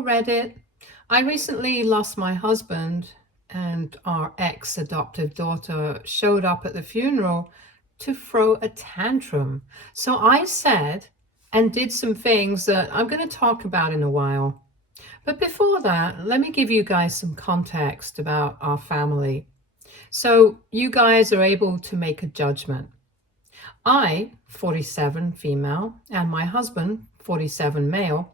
Hello, Reddit. I recently lost my husband, and our ex-adoptive daughter showed up at the funeral to throw a tantrum. So I said and did some things that I'm going to talk about in a while. But before that, let me give you guys some context about our family, so you guys are able to make a judgment. I, 47 female, and my husband, 47 male,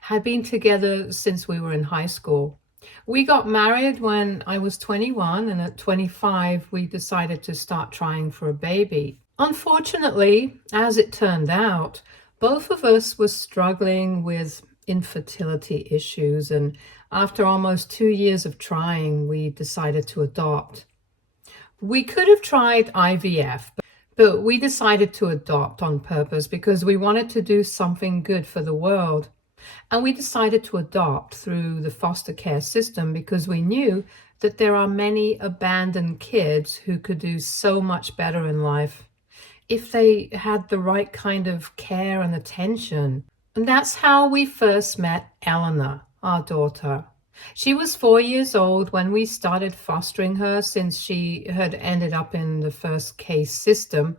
had been together since we were in high school. We got married when I was 21, and at 25, we decided to start trying for a baby. Unfortunately, as it turned out, both of us were struggling with infertility issues, and after almost 2 years of trying, we decided to adopt. We could have tried IVF, but we decided to adopt on purpose because we wanted to do something good for the world. And we decided to adopt through the foster care system because we knew that there are many abandoned kids who could do so much better in life if they had the right kind of care and attention. And that's how we first met Elena, our daughter. She was 4 years old when we started fostering her, since she had ended up in the first case system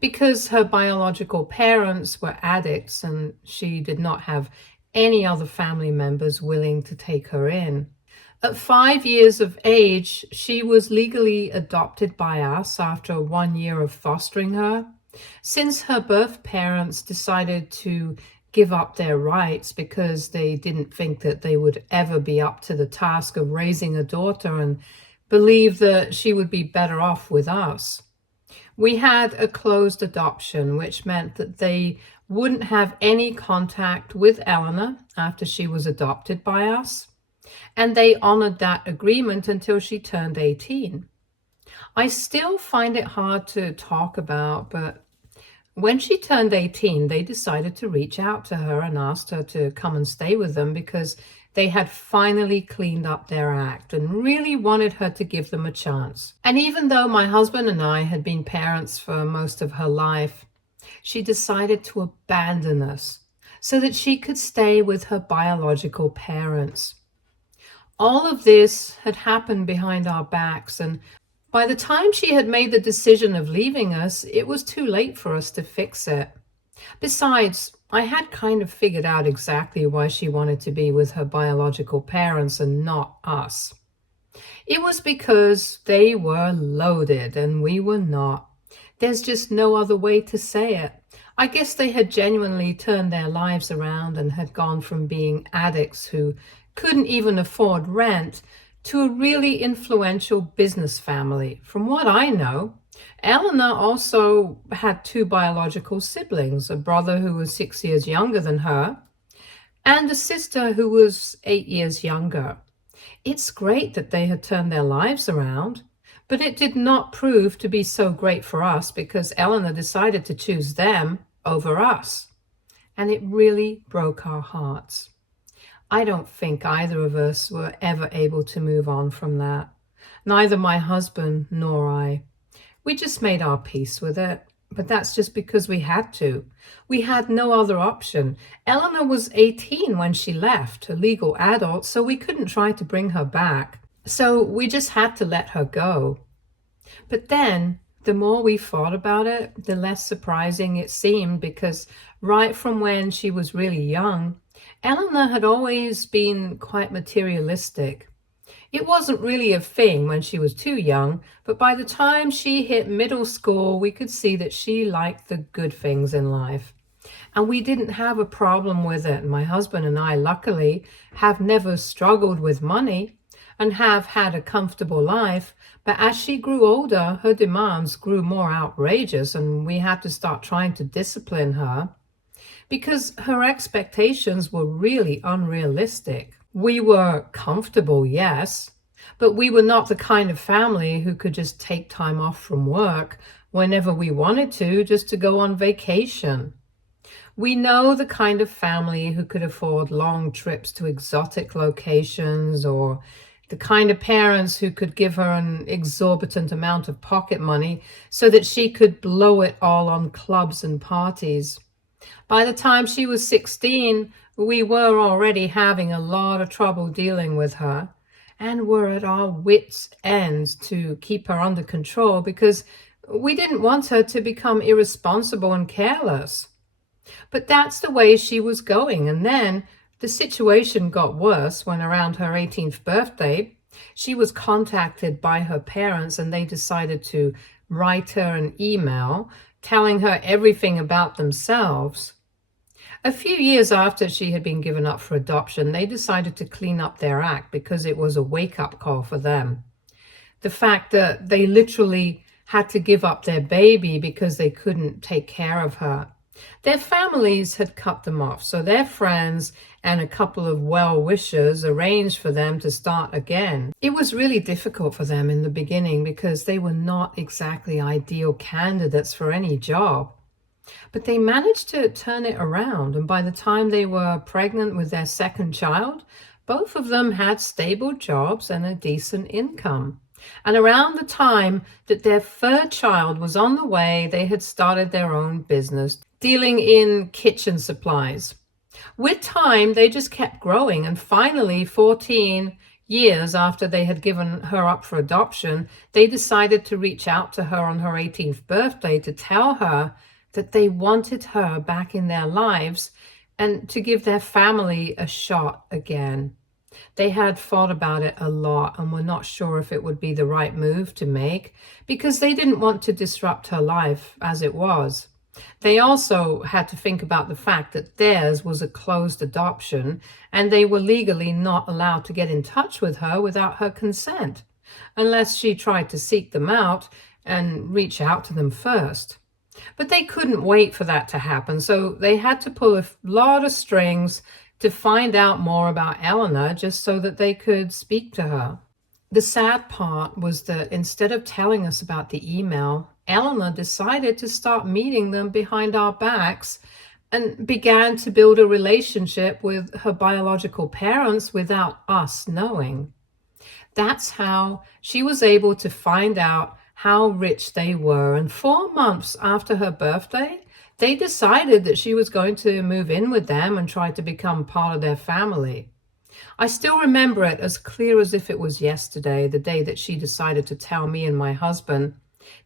because her biological parents were addicts and she did not have any other family members willing to take her in. At 5 years of age, she was legally adopted by us after 1 year of fostering her. Since her birth parents decided to give up their rights because they didn't think that they would ever be up to the task of raising a daughter and believed that she would be better off with us. We had a closed adoption, which meant that they wouldn't have any contact with Elena after she was adopted by us, and they honored that agreement until she turned 18. I still find it hard to talk about, but when she turned 18, they decided to reach out to her and asked her to come and stay with them because they had finally cleaned up their act and really wanted her to give them a chance. And even though my husband and I had been parents for most of her life, she decided to abandon us so that she could stay with her biological parents. All of this had happened behind our backs, and by the time she had made the decision of leaving us, it was too late for us to fix it. Besides, I had kind of figured out exactly why she wanted to be with her biological parents and not us. It was because they were loaded and we were not. There's just no other way to say it. I guess they had genuinely turned their lives around and had gone from being addicts who couldn't even afford rent to a really influential business family. From what I know, Elena also had two biological siblings, a brother who was 6 years younger than her, and a sister who was 8 years younger. It's great that they had turned their lives around, but it did not prove to be so great for us because Elena decided to choose them over us, and it really broke our hearts. I don't think either of us were ever able to move on from that. Neither my husband nor I. We just made our peace with it, but that's just because we had to. We had no other option. Eleanor was 18 when she left, a legal adult, so we couldn't try to bring her back. So we just had to let her go. But then, the more we thought about it, the less surprising it seemed, because right from when she was really young, Eleanor had always been quite materialistic. It wasn't really a thing when she was too young, but by the time she hit middle school, we could see that she liked the good things in life. And we didn't have a problem with it. My husband and I, luckily, have never struggled with money and have had a comfortable life. But as she grew older, her demands grew more outrageous, and we had to start trying to discipline her because her expectations were really unrealistic. We were comfortable, yes, but we were not the kind of family who could just take time off from work whenever we wanted to, just to go on vacation. We know the kind of family who could afford long trips to exotic locations, or the kind of parents who could give her an exorbitant amount of pocket money so that she could blow it all on clubs and parties. By the time she was 16, We were already having a lot of trouble dealing with her and were at our wits' ends to keep her under control because we didn't want her to become irresponsible and careless. But that's the way she was going. And then the situation got worse when around her 18th birthday, she was contacted by her parents and they decided to write her an email telling her everything about themselves. A few years after she had been given up for adoption, they decided to clean up their act because it was a wake-up call for them. The fact that they literally had to give up their baby because they couldn't take care of her. Their families had cut them off, so their friends and a couple of well-wishers arranged for them to start again. It was really difficult for them in the beginning because they were not exactly ideal candidates for any job. But they managed to turn it around, and by the time they were pregnant with their second child, both of them had stable jobs and a decent income. And around the time that their third child was on the way, they had started their own business, dealing in kitchen supplies. With time, they just kept growing, and finally, 14 years after they had given her up for adoption, they decided to reach out to her on her 18th birthday to tell her that they wanted her back in their lives and to give their family a shot again. They had thought about it a lot and were not sure if it would be the right move to make because they didn't want to disrupt her life as it was. They also had to think about the fact that theirs was a closed adoption and they were legally not allowed to get in touch with her without her consent, unless she tried to seek them out and reach out to them first. But they couldn't wait for that to happen, so they had to pull a lot of strings to find out more about Elena just so that they could speak to her. The sad part was that instead of telling us about the email, Elena decided to start meeting them behind our backs and began to build a relationship with her biological parents without us knowing. That's how she was able to find out how rich they were. And 4 months after her birthday, they decided that she was going to move in with them and try to become part of their family. I still remember it as clear as if it was yesterday, the day that she decided to tell me and my husband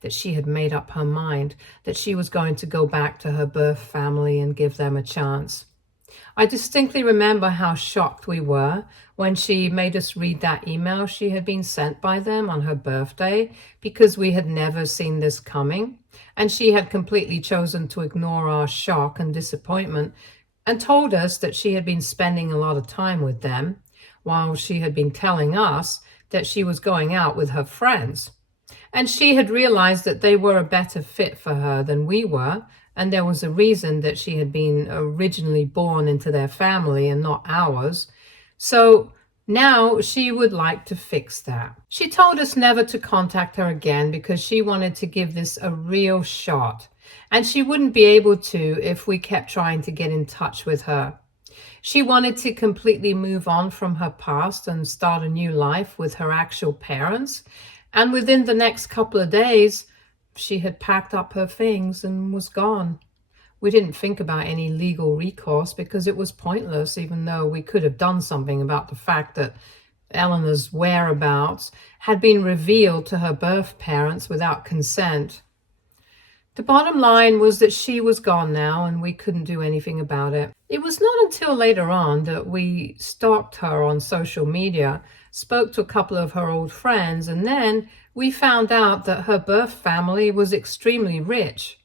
that she had made up her mind, that she was going to go back to her birth family and give them a chance. I distinctly remember how shocked we were when she made us read that email she had been sent by them on her birthday because we had never seen this coming, and she had completely chosen to ignore our shock and disappointment and told us that she had been spending a lot of time with them while she had been telling us that she was going out with her friends. And she had realized that they were a better fit for her than we were, and there was a reason that she had been originally born into their family and not ours. So now she would like to fix that. She told us never to contact her again because she wanted to give this a real shot, and she wouldn't be able to if we kept trying to get in touch with her. She wanted to completely move on from her past and start a new life with her actual parents. And within the next couple of days, she had packed up her things and was gone. We didn't think about any legal recourse because it was pointless, even though we could have done something about the fact that Elena's whereabouts had been revealed to her birth parents without consent. The bottom line was that she was gone now and we couldn't do anything about it. It was not until later on that we stalked her on social media, spoke to a couple of her old friends, and then we found out that her birth family was extremely rich.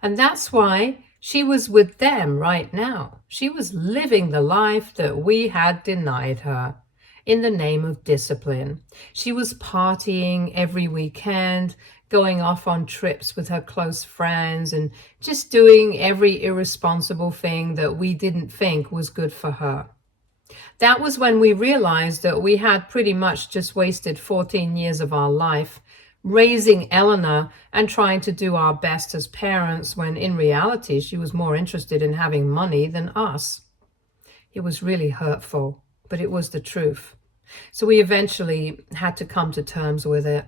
And that's why she was with them right now. She was living the life that we had denied her in the name of discipline. She was partying every weekend, going off on trips with her close friends, and just doing every irresponsible thing that we didn't think was good for her. That was when we realized that we had pretty much just wasted 14 years of our life raising Elena and trying to do our best as parents, when in reality she was more interested in having money than us. It was really hurtful, but it was the truth. So we eventually had to come to terms with it.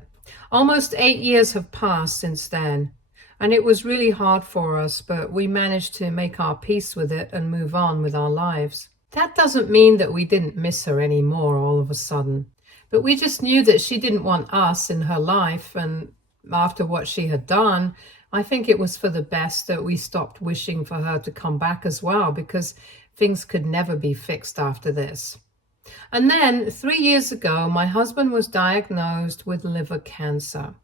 Almost 8 years have passed since then, and it was really hard for us, but we managed to make our peace with it and move on with our lives. That doesn't mean that we didn't miss her anymore all of a sudden, but we just knew that she didn't want us in her life, and after what she had done, I think it was for the best that we stopped wishing for her to come back as well, because things could never be fixed after this. And then 3 years ago, my husband was diagnosed with liver cancer.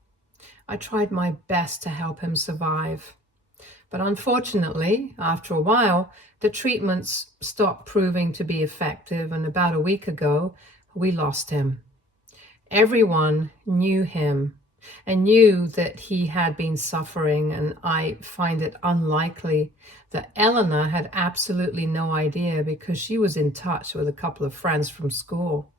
I tried my best to help him survive. But unfortunately, after a while, the treatments stopped proving to be effective, and about a week ago, we lost him. Everyone knew him and knew that he had been suffering, and I find it unlikely that Elena had absolutely no idea, because she was in touch with a couple of friends from school.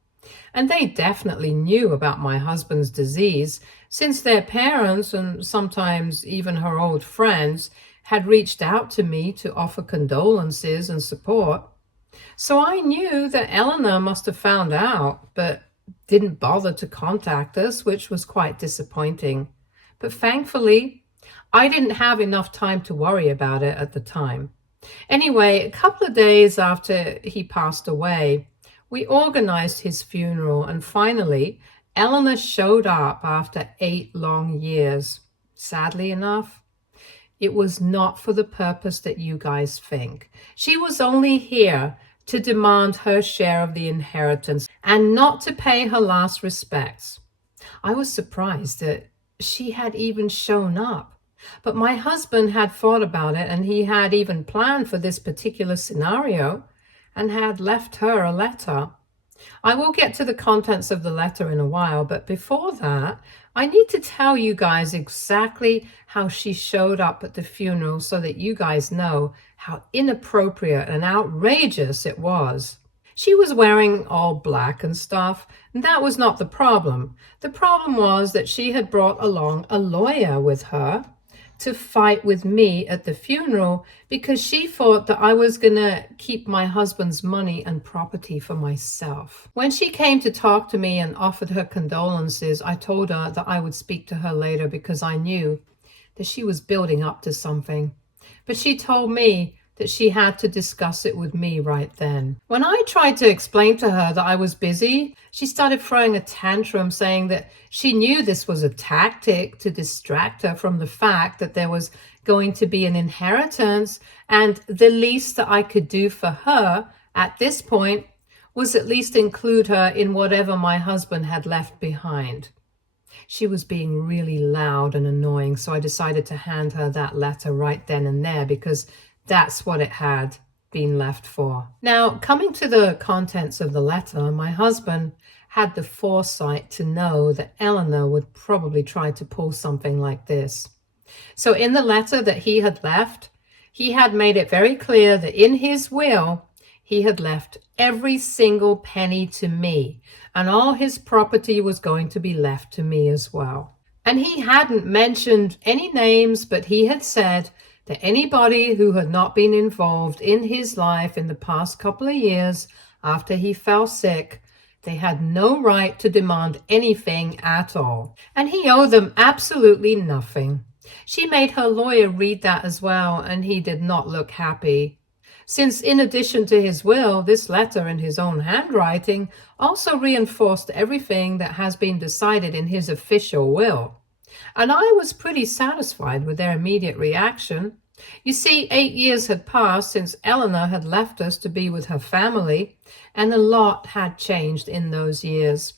And they definitely knew about my husband's disease, since their parents and sometimes even her old friends had reached out to me to offer condolences and support. So I knew that Elena must have found out, but didn't bother to contact us, which was quite disappointing. But thankfully, I didn't have enough time to worry about it at the time. Anyway, a couple of days after he passed away, we organized his funeral, and finally, Elena showed up after 8 long years. Sadly enough, it was not for the purpose that you guys think. She was only here to demand her share of the inheritance and not to pay her last respects. I was surprised that she had even shown up. But my husband had thought about it, and he had even planned for this particular scenario and had left her a letter. I will get to the contents of the letter in a while, but before that, I need to tell you guys exactly how she showed up at the funeral so that you guys know how inappropriate and outrageous it was. She was wearing all black and stuff, and that was not the problem. The problem was that she had brought along a lawyer with her to fight with me at the funeral, because she thought that I was going to keep my husband's money and property for myself. When she came to talk to me and offered her condolences, I told her that I would speak to her later, because I knew that she was building up to something. But she told me that she had to discuss it with me right then. When I tried to explain to her that I was busy, she started throwing a tantrum, saying that she knew this was a tactic to distract her from the fact that there was going to be an inheritance, and the least that I could do for her at this point was at least include her in whatever my husband had left behind. She was being really loud and annoying, so I decided to hand her that letter right then and there, because that's what it had been left for. Now, coming to the contents of the letter, my husband had the foresight to know that Elena would probably try to pull something like this. So in the letter that he had left, he had made it very clear that in his will, he had left every single penny to me, and all his property was going to be left to me as well. And he hadn't mentioned any names, but he had said that anybody who had not been involved in his life in the past couple of years after he fell sick, they had no right to demand anything at all. And he owed them absolutely nothing. She made her lawyer read that as well, and he did not look happy, since in addition to his will, this letter in his own handwriting also reinforced everything that has been decided in his official will. And I was pretty satisfied with their immediate reaction. You see, 8 years had passed since Elena had left us to be with her family, and a lot had changed in those years.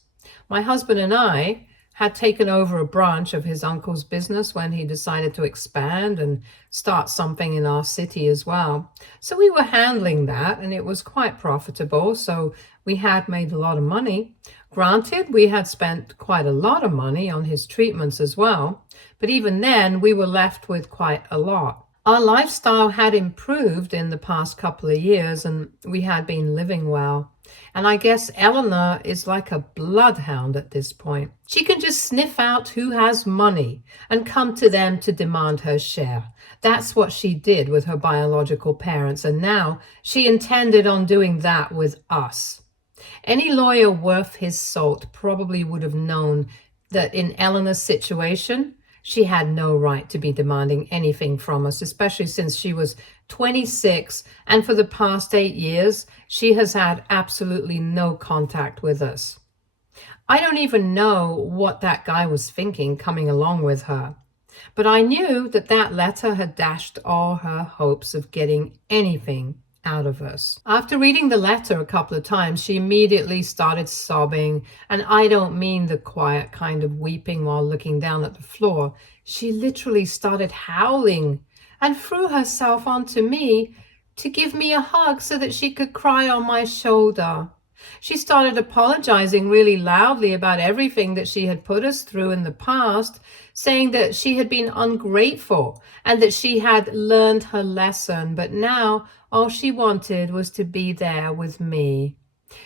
My husband and I had taken over a branch of his uncle's business when he decided to expand and start something in our city as well. So we were handling that, and it was quite profitable, so we had made a lot of money. Granted, we had spent quite a lot of money on his treatments as well, but even then we were left with quite a lot. Our lifestyle had improved in the past couple of years, and we had been living well. And I guess Elena is like a bloodhound at this point. She can just sniff out who has money and come to them to demand her share. That's what she did with her biological parents, and now she intended on doing that with us. Any lawyer worth his salt probably would have known that in Elena's situation, She had no right to be demanding anything from us, especially since she was 26, and for the past 8 years, she has had absolutely no contact with us. I don't even know what that guy was thinking coming along with her, but I knew that that letter had dashed all her hopes of getting anything out of us. After reading the letter a couple of times, she immediately started sobbing, and I don't mean the quiet kind of weeping while looking down at the floor. She literally started howling and threw herself onto me to give me a hug so that she could cry on my shoulder. She started apologizing really loudly about everything that she had put us through in the past, saying that she had been ungrateful and that she had learned her lesson, but now all she wanted was to be there with me.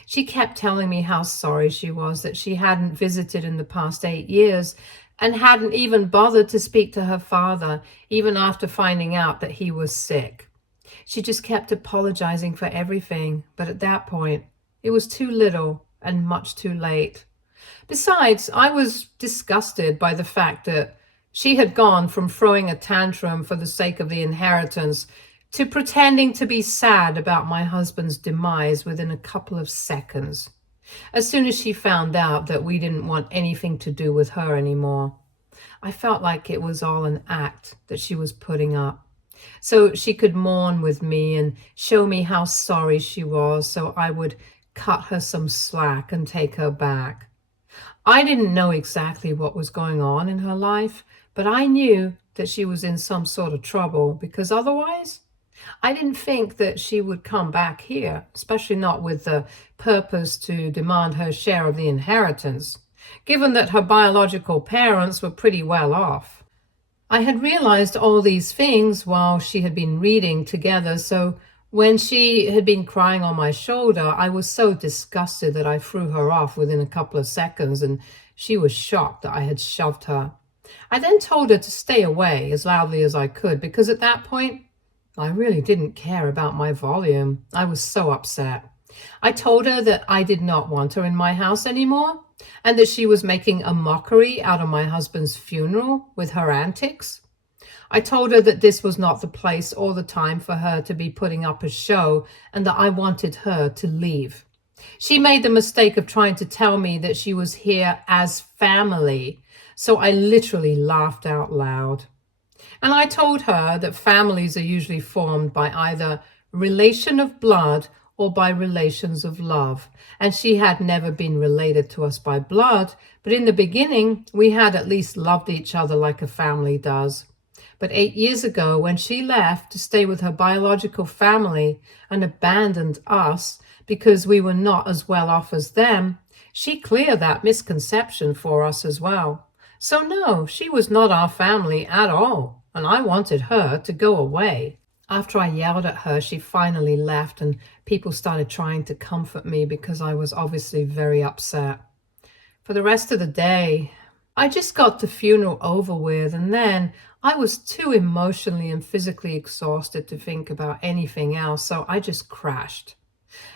She kept telling me how sorry she was that she hadn't visited in the past 8 years and hadn't even bothered to speak to her father, even after finding out that he was sick. She just kept apologizing for everything, but at that point, it was too little and much too late. Besides, I was disgusted by the fact that she had gone from throwing a tantrum for the sake of the inheritance to pretending to be sad about my husband's demise within a couple of seconds, as soon as she found out that we didn't want anything to do with her anymore. I felt like it was all an act that she was putting up, so she could mourn with me and show me how sorry she was, so I would cut her some slack and take her back. I didn't know exactly what was going on in her life, but I knew that she was in some sort of trouble, because otherwise I didn't think that she would come back here, especially not with the purpose to demand her share of the inheritance, given that her biological parents were pretty well off. I had realized all these things while she had been reading together, so when she had been crying on my shoulder, I was so disgusted that I threw her off within a couple of seconds, and she was shocked that I had shoved her. I then told her to stay away as loudly as I could, because at that point, I really didn't care about my volume. I was so upset. I told her that I did not want her in my house anymore, and that she was making a mockery out of my husband's funeral with her antics. I told her that this was not the place or the time for her to be putting up a show, and that I wanted her to leave. She made the mistake of trying to tell me that she was here as family, so I literally laughed out loud. And I told her that families are usually formed by either relation of blood or by relations of love, and she had never been related to us by blood, but in the beginning we had at least loved each other like a family does. But 8 years ago, when she left to stay with her biological family and abandoned us because we were not as well off as them, she cleared that misconception for us as well. So no, she was not our family at all, and I wanted her to go away. After I yelled at her, she finally left, and people started trying to comfort me because I was obviously very upset. For the rest of the day, I just got the funeral over with, and then I was too emotionally and physically exhausted to think about anything else, so I just crashed.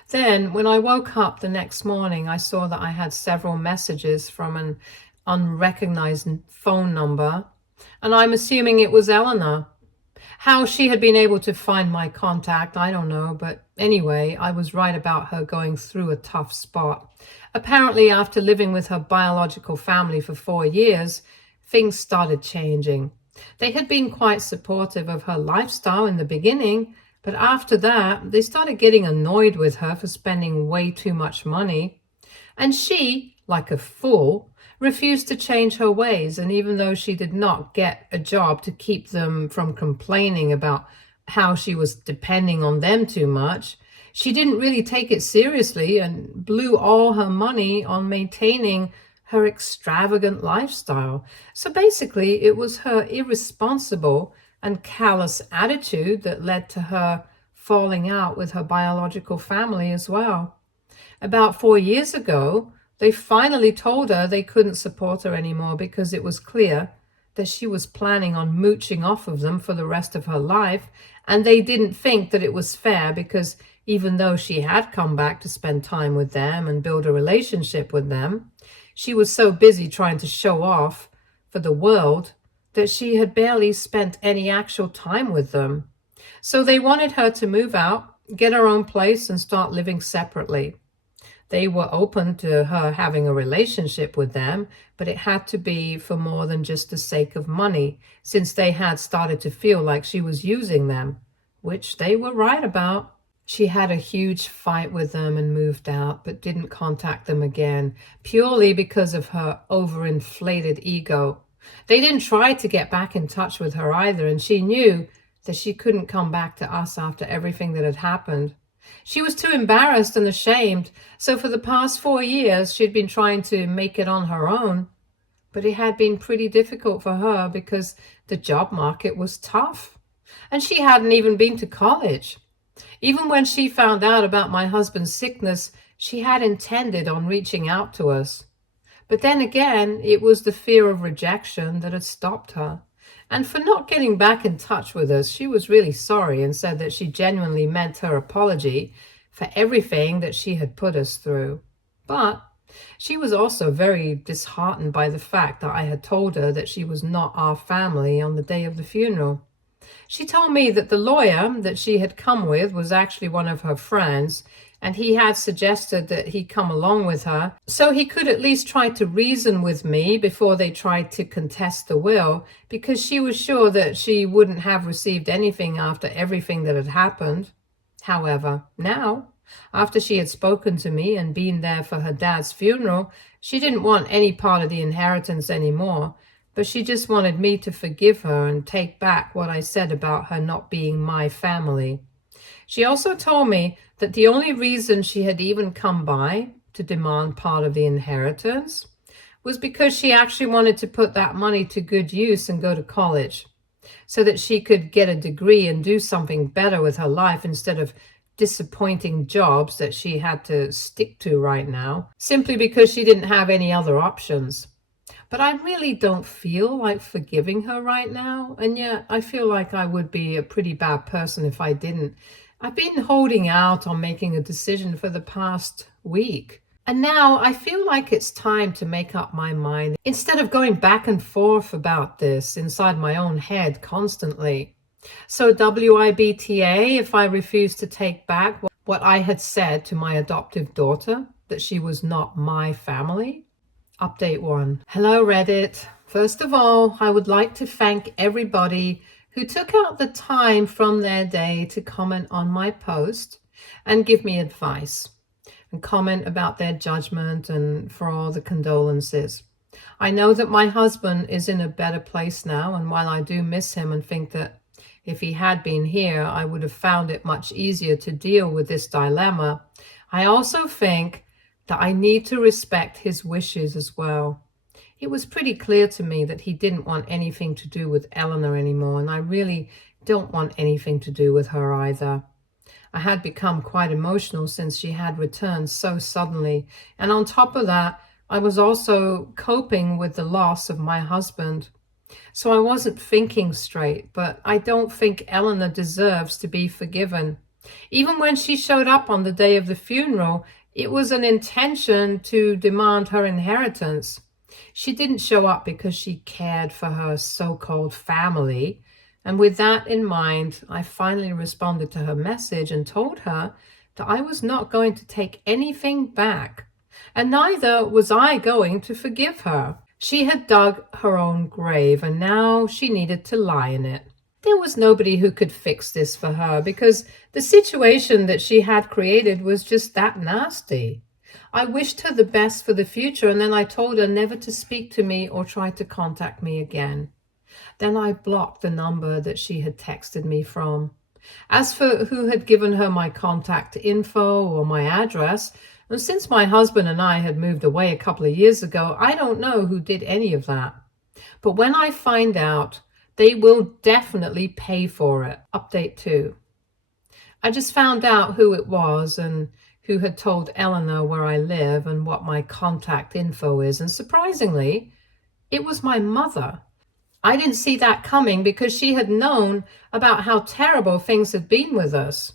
Then, when I woke up the next morning, I saw that I had several messages from an unrecognized phone number, and I'm assuming it was Elena. How she had been able to find my contact, I don't know, but anyway, I was right about her going through a tough spot. Apparently, after living with her biological family for 4 years, things started changing. They had been quite supportive of her lifestyle in the beginning, but after that, they started getting annoyed with her for spending way too much money. And she, like a fool, refused to change her ways, and even though she did not get a job to keep them from complaining about how she was depending on them too much, she didn't really take it seriously and blew all her money on maintaining her extravagant lifestyle. So basically, it was her irresponsible and callous attitude that led to her falling out with her biological family as well. About 4 years ago, they finally told her they couldn't support her anymore because it was clear that she was planning on mooching off of them for the rest of her life, and they didn't think that it was fair because even though she had come back to spend time with them and build a relationship with them, she was so busy trying to show off for the world that she had barely spent any actual time with them. So they wanted her to move out, get her own place, and start living separately. They were open to her having a relationship with them, but it had to be for more than just the sake of money, since they had started to feel like she was using them, which they were right about. She had a huge fight with them and moved out, but didn't contact them again, purely because of her overinflated ego. They didn't try to get back in touch with her either, and she knew that she couldn't come back to us after everything that had happened. She was too embarrassed and ashamed, so for the past 4 years she'd been trying to make it on her own. But it had been pretty difficult for her because the job market was tough, and she hadn't even been to college. Even when she found out about my husband's sickness, she had intended on reaching out to us. But then again, it was the fear of rejection that had stopped her. And for not getting back in touch with us, she was really sorry and said that she genuinely meant her apology for everything that she had put us through. But she was also very disheartened by the fact that I had told her that she was not our family on the day of the funeral. She told me that the lawyer that she had come with was actually one of her friends, and he had suggested that he come along with her so he could at least try to reason with me before they tried to contest the will, because she was sure that she wouldn't have received anything after everything that had happened. However, now, after she had spoken to me and been there for her dad's funeral, she didn't want any part of the inheritance anymore, but she just wanted me to forgive her and take back what I said about her not being my family. She also told me that the only reason she had even come by to demand part of the inheritance was because she actually wanted to put that money to good use and go to college, so that she could get a degree and do something better with her life instead of disappointing jobs that she had to stick to right now, simply because she didn't have any other options. But I really don't feel like forgiving her right now, and yet I feel like I would be a pretty bad person if I didn't. I've been holding out on making a decision for the past week, and now I feel like it's time to make up my mind instead of going back and forth about this inside my own head constantly. So WIBTA if I refuse to take back what I had said to my adoptive daughter, that she was not my family? Update 1. Hello, Reddit. First of all, I would like to thank everybody who took out the time from their day to comment on my post and give me advice and comment about their judgment and for all the condolences. I know that my husband is in a better place now, and while I do miss him and think that if he had been here, I would have found it much easier to deal with this dilemma, I also think that I need to respect his wishes as well. It was pretty clear to me that he didn't want anything to do with Elena anymore, and I really don't want anything to do with her either. I had become quite emotional since she had returned so suddenly, and on top of that, I was also coping with the loss of my husband. So I wasn't thinking straight, but I don't think Elena deserves to be forgiven. Even when she showed up on the day of the funeral, it was an intention to demand her inheritance. She didn't show up because she cared for her so-called family. And with that in mind, I finally responded to her message and told her that I was not going to take anything back, and neither was I going to forgive her. She had dug her own grave, and now she needed to lie in it. There was nobody who could fix this for her because the situation that she had created was just that nasty. I wished her the best for the future, and then I told her never to speak to me or try to contact me again. Then I blocked the number that she had texted me from. As for who had given her my contact info or my address, and since my husband and I had moved away a couple of years ago, I don't know who did any of that. But when I find out, they will definitely pay for it. Update 2. I just found out who it was and who had told Elena where I live and what my contact info is, and surprisingly, it was my mother. I didn't see that coming because she had known about how terrible things had been with us.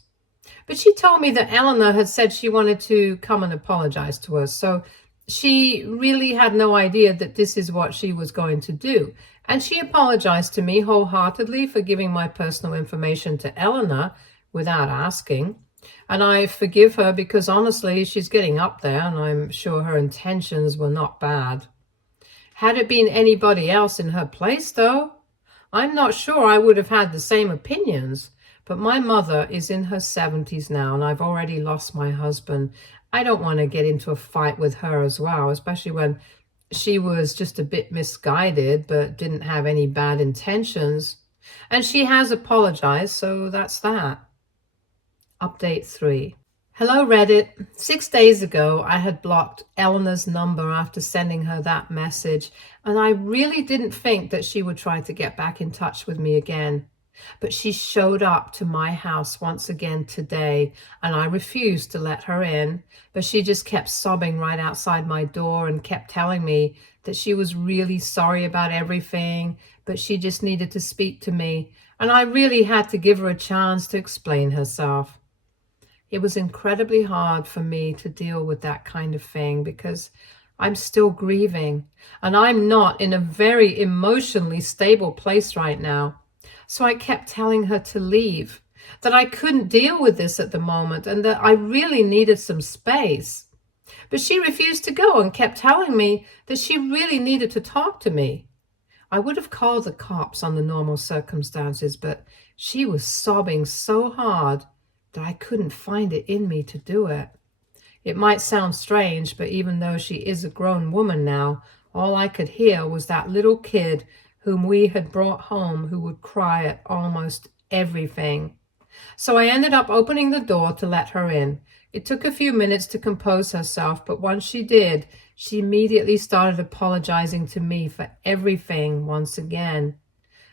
But she told me that Elena had said she wanted to come and apologize to us, so She really had no idea that this is what she was going to do. And she apologized to me wholeheartedly for giving my personal information to Elena without asking. And I forgive her because honestly, she's getting up there and I'm sure her intentions were not bad. Had it been anybody else in her place, though, I'm not sure I would have had the same opinions. But my mother is in her 70s now, and I've already lost my husband. I don't want to get into a fight with her as well, especially when she was just a bit misguided but didn't have any bad intentions. And she has apologized, so that's that. Update 3. Hello, Reddit. 6 days ago, I had blocked Elena's number after sending her that message, and I really didn't think that she would try to get back in touch with me again. But she showed up to my house once again today, and I refused to let her in, but she just kept sobbing right outside my door and kept telling me that she was really sorry about everything, but she just needed to speak to me, and I really had to give her a chance to explain herself. It was incredibly hard for me to deal with that kind of thing because I'm still grieving and I'm not in a very emotionally stable place right now. So I kept telling her to leave, that I couldn't deal with this at the moment and that I really needed some space. But she refused to go and kept telling me that she really needed to talk to me. I would have called the cops on the normal circumstances, but she was sobbing so hard that I couldn't find it in me to do it. It might sound strange, but even though she is a grown woman now, all I could hear was that little kid whom we had brought home who would cry at almost everything. So I ended up opening the door to let her in. It took a few minutes to compose herself, but once she did, she immediately started apologizing to me for everything once again.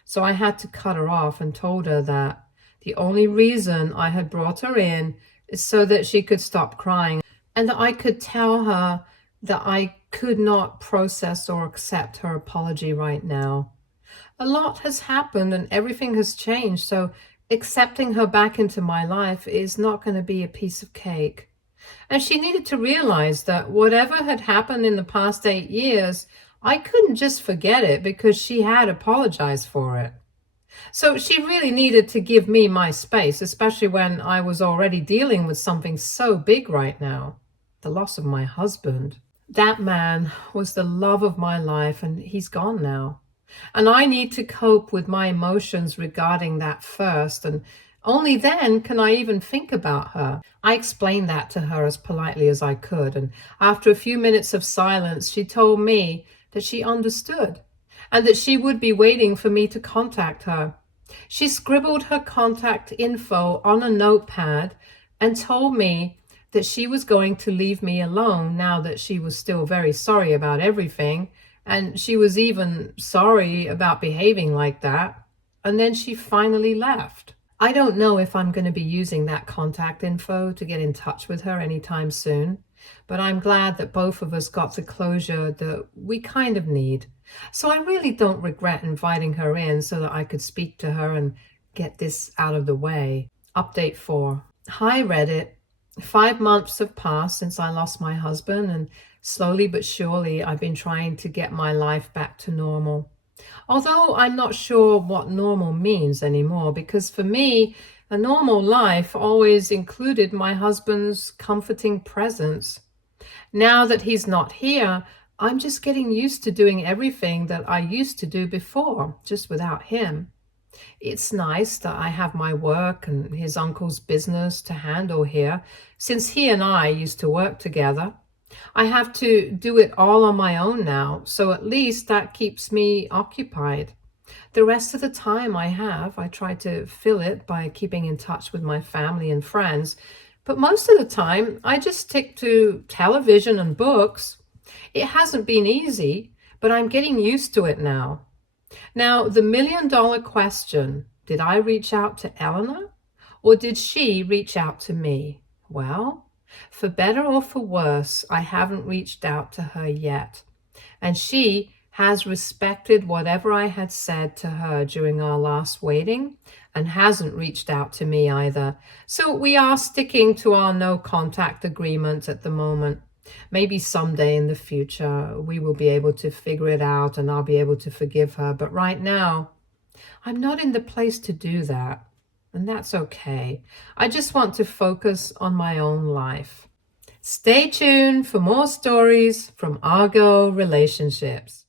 So I had to cut her off and told her that the only reason I had brought her in is so that she could stop crying and that I could tell her that I could not process or accept her apology right now. A lot has happened and everything has changed, so accepting her back into my life is not going to be a piece of cake. And she needed to realize that whatever had happened in the past 8 years, I couldn't just forget it because she had apologized for it. So she really needed to give me my space, especially when I was already dealing with something so big right now, the loss of my husband. That man was the love of my life, and he's gone now. And I need to cope with my emotions regarding that first, and only then can I even think about her. I explained that to her as politely as I could, and after a few minutes of silence, she told me that she understood and that she would be waiting for me to contact her. She scribbled her contact info on a notepad and told me that she was going to leave me alone now that she was still very sorry about everything, and she was even sorry about behaving like that. And then she finally left. I don't know if I'm going to be using that contact info to get in touch with her anytime soon, but I'm glad that both of us got the closure that we kind of need. So I really don't regret inviting her in so that I could speak to her and get this out of the way. Update 4. Hi, Reddit. 5 months have passed since I lost my husband, and slowly but surely I've been trying to get my life back to normal. Although I'm not sure what normal means anymore, because for me, a normal life always included my husband's comforting presence. Now that he's not here, I'm just getting used to doing everything that I used to do before, just without him. It's nice that I have my work and his uncle's business to handle here, since he and I used to work together. I have to do it all on my own now, so at least that keeps me occupied. The rest of the time I try to fill it by keeping in touch with my family and friends, but most of the time I just stick to television and books. It hasn't been easy, but I'm getting used to it now. Now, the million-dollar question, did I reach out to Elena or did she reach out to me? Well, for better or for worse, I haven't reached out to her yet. And she has respected whatever I had said to her during our last waiting and hasn't reached out to me either. So we are sticking to our no contact agreement at the moment. Maybe someday in the future we will be able to figure it out and I'll be able to forgive her. But right now, I'm not in the place to do that. And that's okay. I just want to focus on my own life. Stay tuned for more stories from Argo Relationships.